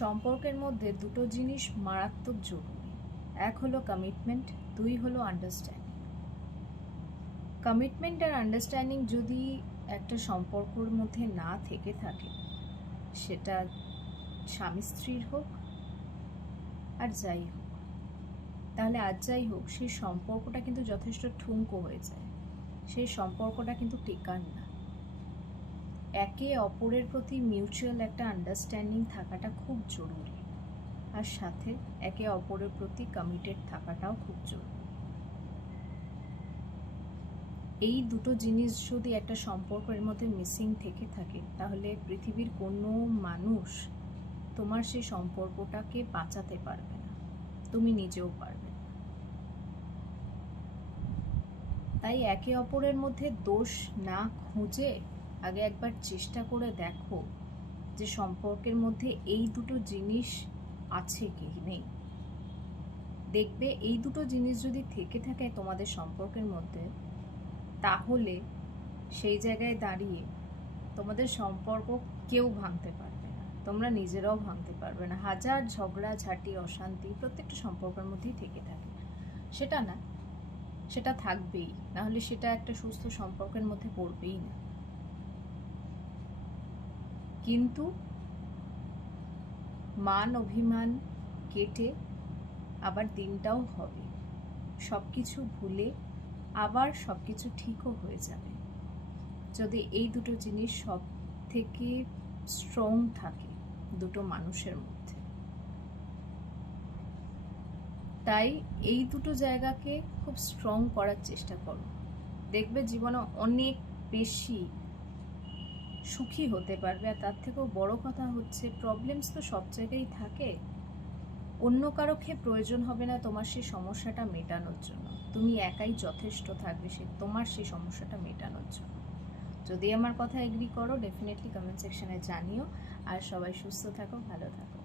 সম্পর্কের মধ্যে দুটো জিনিস মারাত্মক জরুরি। এক হলো কমিটমেন্ট, দুই হলো আন্ডারস্ট্যান্ডিং। কমিটমেন্ট আর আন্ডারস্ট্যান্ডিং যদি একটা সম্পর্কের মধ্যে না থেকে থাকে, সেটা স্বামী স্ত্রীর হোক আর যাই হোক, তাহলে আর যাই হোক সেই সম্পর্কটা কিন্তু যথেষ্ট ঠুনকো হয়ে যায়। সেই সম্পর্কটা কিন্তু টেকার না। একে অপরের প্রতি মিউচুয়াল একটা আন্ডারস্ট্যান্ডিং থাকাটা খুব জরুরি, আর সাথে একে অপরের প্রতি কমিটেড থাকাটাও খুব জরুরি। এই দুটো জিনিস যদি একটা সম্পর্কের মধ্যে মিসিং থেকে থাকে, তাহলে পৃথিবীর কোনো মানুষ তোমার সেই সম্পর্কটাকে বাঁচাতে পারবে না, তুমি নিজেও পারবে না। তাই একে অপরের মধ্যে দোষ না খুঁজে আগে একবার চেষ্টা করে দেখো যে সম্পর্কের মধ্যে এই দুটো জিনিস আছে কি নেই। দেখবে এই দুটো জিনিস যদি থেকে থাকে তোমাদের সম্পর্কের মধ্যে, তাহলে সেই জায়গায় দাঁড়িয়ে তোমাদের সম্পর্ক কেউ ভাঙতে পারবে না, তোমরা নিজেরাও ভাঙতে পারবে না। হাজার ঝগড়া ঝাঁটি অশান্তি প্রত্যেকটা সম্পর্কের মধ্যেই থেকে থাকে, সেটা না, সেটা থাকবেই, নাহলে সেটা একটা সুস্থ সম্পর্কের মধ্যে পড়বেই না। কিন্তু মান অভিমান কেটে আবার দিনটাও হবে, সব কিছু ভুলে আবার সব কিছু ঠিকও হয়ে যাবে যদি এই দুটো জিনিস সব থেকে স্ট্রং থাকে দুটো মানুষের মধ্যে। তাই এই দুটো জায়গাকে খুব স্ট্রং করার চেষ্টা করো, দেখবে জীবনে অনেক বেশি সুখী হতে পারবে। আর তার থেকেও বড় কথা হচ্ছে, প্রবলেমস তো সব জায়গায় থাকে, অন্য কারোকে প্রয়োজন হবে না তোমার সেই সমস্যাটা মেটানোর জন্য, তুমি একাই যথেষ্ট থাকবে তোমার সেই সমস্যাটা মেটানোর জন্য। যদি আমার কথা এগ্রি করো, ডেফিনেটলি কমেন্ট সেকশনে জানিও। আর সবাই সুস্থ থাকো, ভালো থাকো।